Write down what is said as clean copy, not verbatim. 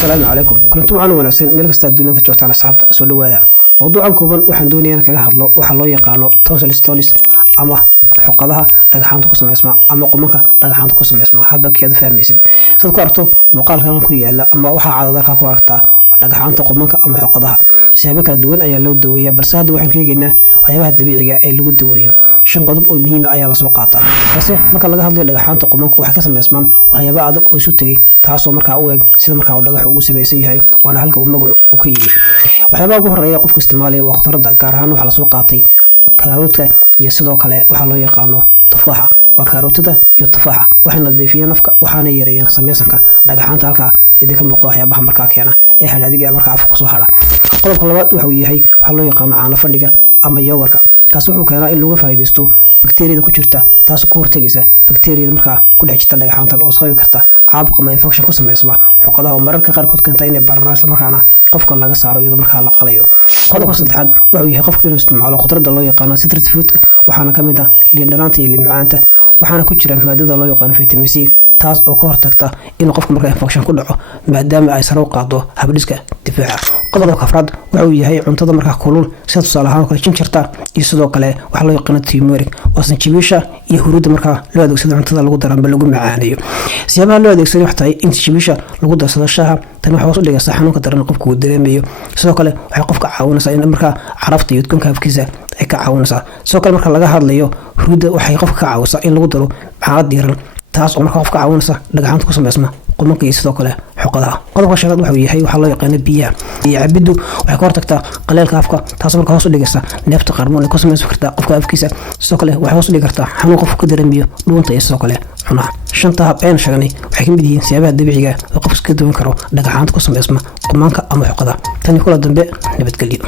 السلام عليكم. كنت معنا وناسين ملك استاديون كجوت على أصحاب سؤال وهذا موضوع كوبن وحن دوني أنا كجاه الله وحلو يقانو توصل ستونيس أما حقدها دقحان تقسم اسمه أما قمك دقحان تقسم اسمه هذا كذا فهم يسد صدقارته مقال كلام كوي لا أما وح على ذلك كواركتا دقحان قمك أما حقدها سبب الدون أي لو دوية بس هذا وحن كي جينا وحياة الدبيعة أي لو دوية شن قضب مهم أي على سوقاته بس ما كان لقى هذا دقحان قمك وحكسم اسمان وحياة بعضك ويسوتي taasoo markaa u eg sida markaa uu dhagax ugu sameeyay yahay waana halka uu magac u ka yimid waxyaabo ugu horeeya qofka isticmaalaya waa khudradda gaar ahaan waxa la soo qaatay karootka iyo sidoo kale waxa loo yaqaano tufaaxa waa karootada iyo tufaaxa waxay nadiifiyaan nafka waxaana yareeyaan samaysanka dhagaxaanta halka idinka muuqda waxyaabaha markaa keena ee halaadiga markaa afka soo hara qodobka labaad waxa uu yahay waxa loo yaqaano caano fadhiga ama yogurka kaas wuxuu keenaa in lagu faa'iideysto bakteeriyada ku jirta taas ku hortagaysa bakteeriyada markaa ku dhex jirta dhagaxaantan oo sababi karta caabuq ama infection ku sameysma xoqadaha oo mararka qaar kood keenta inay bararaan isla markaana qofka laga saaro iyadoo markaa la qalayo qodobka saddexaad wuxuu yahay qofka inuu isticmaalo khudradda loo yaqaano citrus fruit waxaana ka mid ah liin dhanaanta iyo liin macaanta waxaana ku jira maadada loo yaqaano vitamin C taas oo ka hortagta in qofka markaa infection ku dhaco maadaama ay sare u qaado habdhiska difaaca qodobka afraad wuxuu yahay cuntada markaa kulul sida tusaale ahaan kala jinjarta iyo sidoo kale waxa loo yaqaan turmeric oo sanjibiisha iyo huruudda markaa loo adeegsado cuntada lagu daran lagu macaaneeyo siyaabaha loo adeegsado waxa tahay in sanjibiisha lagu darsado shaaha tan waxa hoos u dhigaysaa xanuunka daran qofka uu dareemayo sidoo kale waxay qofka caawinaysaa in markaa carafta iyo udgoonka afkiisa ay ka caawinaysaa sidoo kale marka laga hadlayo huruudda waxay qofka ka caawisaa in lagu daro caano diiran taas oo markaa qofka caawinaysa dhagaxaanta ku sameysma qumanka iyo sidoo kale xoqadaha qodobka shanaad wuxuu yahay waxa loo yaqaan biyaha iyo cabiddu waxay ka hortagtaa qaleelka afka taas markaa hoos u dhigaysa neefta qarmoon ee ku samaysan karta qofka afkiisa sidoo kale waxay hoos u dhigi kartaa xanuun qofka ka dareemayo dhuunta iyo sidoo kale cunaha shanta hab een sheegnay waxay ka mid yihiin siyaabaha dabiiciga oo qofka ka duwan karo dhagaxaanta ku sameysma qumanka ama xoqadaha tani kula dambe nabadgelyo.